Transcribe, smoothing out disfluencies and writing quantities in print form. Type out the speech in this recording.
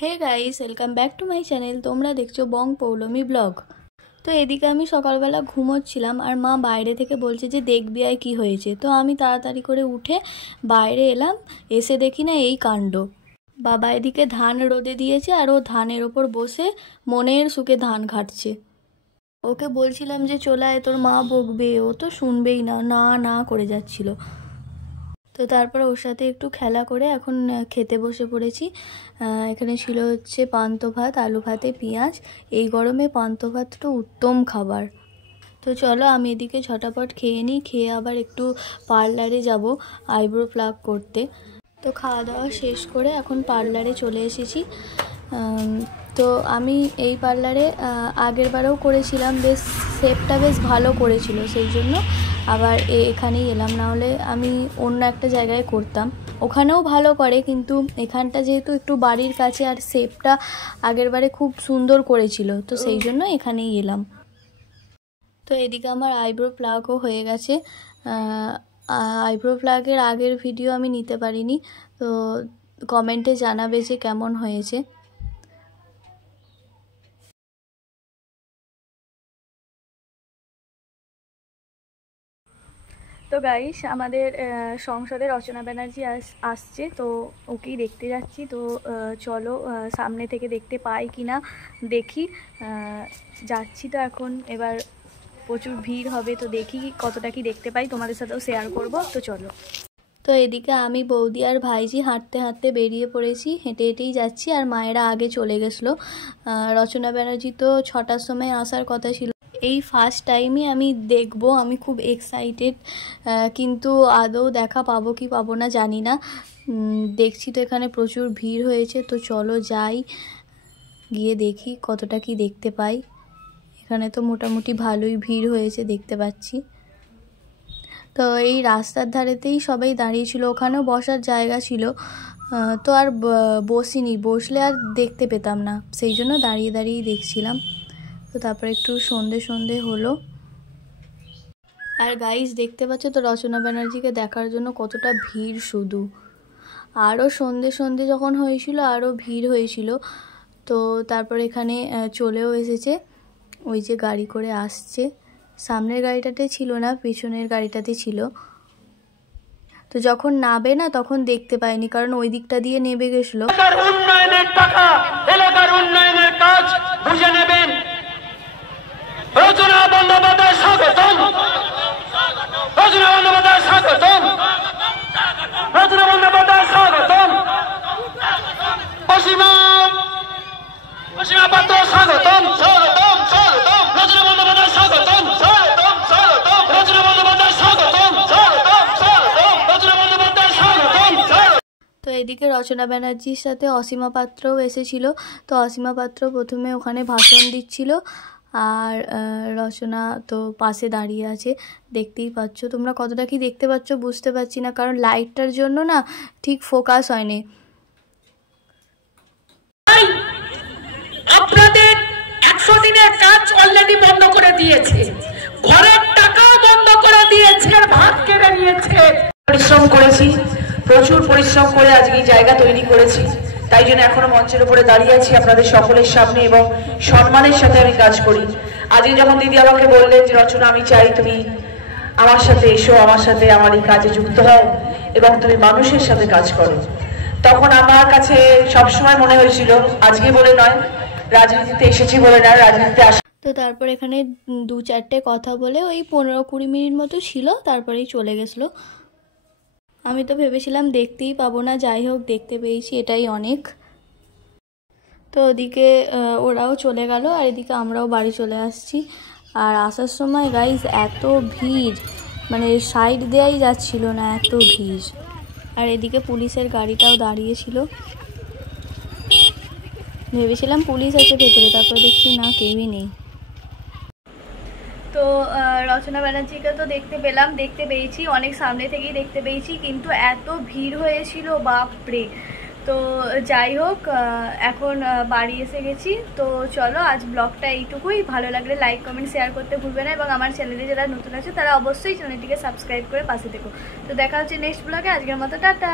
Hey guys, welcome back to my channel. তোমরা দেখছো বং Poulami blog. তো এদিকে আমি সকালবেলা ঘুমোচ্ছিলাম আর মা বাইরে থেকে বলছে যে দেখবি আয় কী হয়েছে। তো আমি তাড়াতাড়ি করে উঠে বাইরে এলাম, এসে দেখি না এই কাণ্ড। বাবা এদিকে ধান রোদে দিয়েছে আর ও ধানের ওপর বসে মনের সুখে ধান ঘাটছে। ওকে বলছিলাম যে চলে আয়, তোর মা বকবে, ও তো শুনবেই না, না না করে যাচ্ছিল। তো তারপর ওর সাথে একটু খেলা করে এখন খেতে বসে পড়েছি। এখানে ছিল হচ্ছে পান্তা ভাত, আলু ভাতে পেঁয়াজ। এই গরমে পান্তা ভাতটা উত্তম খাবার। তো চলো আমি এদিকে ঝটাপট খেয়ে নিই, খেয়ে আবার একটু পার্লারে যাব আইব্রো প্লাগ করতে। তো খাওয়া দাওয়া শেষ করে এখন পার্লারে চলে এসেছি। তো আমি এই পার্লারে আগের বারেও করেছিলাম, বেশ শেপটা বেশ ভালো করেছিল, সেই জন্য আবার এখানেই এলাম। না হলে আমি অন্য একটা জায়গায় করতাম, ওখানেও ভালো করে, কিন্তু এখানটা যেহেতু একটু বাড়ির কাছে আর শেপটা আগের বারে খুব সুন্দর করেছিল, তো সেই জন্য এখানেই এলাম। তো এদিকে আমার আইব্রো প্লাগও হয়ে গেছে। আইব্রো প্লাগের আগের ভিডিও আমি নিতে পারিনি, তো কমেন্টে জানাবে যে কেমন হয়েছে। তো গাইস, আমাদের সংসদে রচনা ব্যানার্জি আসছে, তো ওকেই দেখতে যাচ্ছি। তো চলো সামনে থেকে দেখতে পাই কি না দেখি। যাচ্ছি তো এখন, এবার প্রচুর ভিড় হবে, তো দেখি কতটা কি দেখতে পাই, তোমাদের সাথেও শেয়ার করব। তো চলো। তো এদিকে আমি, বৌদি আর ভাইজি হাঁটতে হাঁটতে বেরিয়ে পড়েছি, হেঁটে হেঁটেই যাচ্ছি। আর মায়েরা আগে চলে গেছিলো। রচনা ব্যানার্জি তো 6টার সময় আসার কথা ছিল। এই ফার্স্ট টাইমই আমি দেখব, আমি খুব এক্সাইটেড, কিন্তু আদৌ দেখা পাবো কি পাবো না জানি না। দেখছি তো এখানে প্রচুর ভিড় হয়েছে, তো চলো যাই, গিয়ে দেখি কতটা কি দেখতে পাই। এখানে তো মোটামুটি ভালোই ভিড় হয়েছে, দেখতে পাচ্ছি। তো এই রাস্তার ধারেতেই সবাই দাঁড়িয়েছিল, ওখানেও বসার জায়গা ছিল, তো আর বসিনি, বসলে আর দেখতে পেতাম না, সেই জন্য দাঁড়িয়ে দাঁড়িয়েই দেখছিলাম। তো তারপরে একটু সন্ধে হলো। আর গাইস দেখতে পাচ্ছ তো রচনা ব্যানার্জিকে দেখার জন্য কতটা ভিড় শুধু। আরও সন্ধে যখন হয়েছিল আরও ভিড় হয়েছিল। তো তারপর এখানে চলেও এসেছে, ওই যে গাড়ি করে আসছে। সামনের গাড়িটাতে ছিল না, পিছনের গাড়িটাতে ছিল। তো যখন নাবে না তখন দেখতে পাইনি, কারণ ওই দিকটা দিয়ে নেবে গেছিল। উন্নয়নের টাকা, এলাকার উন্নয়নের কাজ বুঝে নেবেন। রচনা বন্দ্যোপাধ্যায় স্বাগতম, রচনা বন্দ্যোপাধ্যায় স্বাগতম, রচনা বন্দ্যোপাধ্যায় স্বাগতম, অসীমা পাত্র স্বাগতম, স্বাগতম, স্বাগতম, রচনা বন্দ্যোপাধ্যায় স্বাগতম, স্বাগতম, স্বাগতম, রচনা বন্দ্যোপাধ্যায় স্বাগতম, স্বাগতম, স্বাগতম, রচনা বন্দ্যোপাধ্যায় স্বাগতম। তো এদিকে রচনা ব্যানার্জির সাথে অসীমা পাত্রও এসেছিল। তো অসীমা পাত্র প্রথমে ওখানে ভাষণ দিচ্ছিল, আর রচনা তো পাশে দাঁড়িয়ে আছে। দেখতেই পাচ্ছ তোমরা, কতটা কি দেখতে পাচ্ছ বুঝতে পারছি না, কারণ লাইটটার জন্য না ঠিক ফোকাস হয়নি। আপনাদের 100 দিনের কাজ অলরেডি বন্ধ করে দিয়েছে, ঘরের টাকাও বন্ধ করে দিয়েছে, ভাত কেড়ে নিয়েছে। পরিশ্রম করেছি, প্রচুর পরিশ্রম করে আজকে এই জায়গা তৈরি করেছি, তাই জন্য এখনো মঞ্চের উপরে দাঁড়িয়ে আছি আপনাদের সকলের সামনে, এবং সম্মানের সাথে আমি কাজ করি। আজকে যখন দিদি আমাকে বললেন যে রচনা আমি চাই তুমি আমার সাথে এসো, আমার সাথে আমার এই কাজে যুক্ত হও এবং তুমি মানুষের সাথে কাজ করো, তখন আমার কাছে সবসময় মনে হয়েছিল, আজকে বলে নয়, রাজনীতিতে এসেছি বলে নয়, রাজনীতিতে আসা। তো তারপর এখানে 2-4টে কথা বলে ওই 15-20 মিনিট মতো ছিল, তারপরেই চলে গেছিলো। আমি তো ভেবেছিলাম দেখতেই পাবো না, যাই হোক দেখতে পেয়েছি, এটাই অনেক। তো ওদিকে ওরাও চলে গেল, আর এদিকে আমরাও বাড়ি চলে আসছি। আর আসার সময় গাইজ এত ভিড়, মানে সাইড দেওয়াই যাচ্ছিল না, এত ভিড়। আর এদিকে পুলিশের গাড়িটাও দাঁড়িয়েছিল, ভেবেছিলাম পুলিশ আছে ভেতরে, তারপর দেখছি না, কেউই নেই। তো রচনা ব্যানার্জিকে তো দেখতে পেয়েছি, অনেক সামনে থেকেই দেখতে পেয়েছি, কিন্তু এত ভিড় হয়েছিল বাপরে। তো যাই হোক, এখন বাড়ি এসে গেছি। তো চলো আজ ব্লগটা এইটুকুই। ভালো লাগলে লাইক কমেন্ট শেয়ার করতে ভুলবে না, এবং আমার চ্যানেলে যারা নতুন আছে তারা অবশ্যই চ্যানেলটিকে সাবস্ক্রাইব করে পাশে থেকো। তো দেখা হচ্ছে নেক্সট ব্লগে, আজকের মতো টাটা।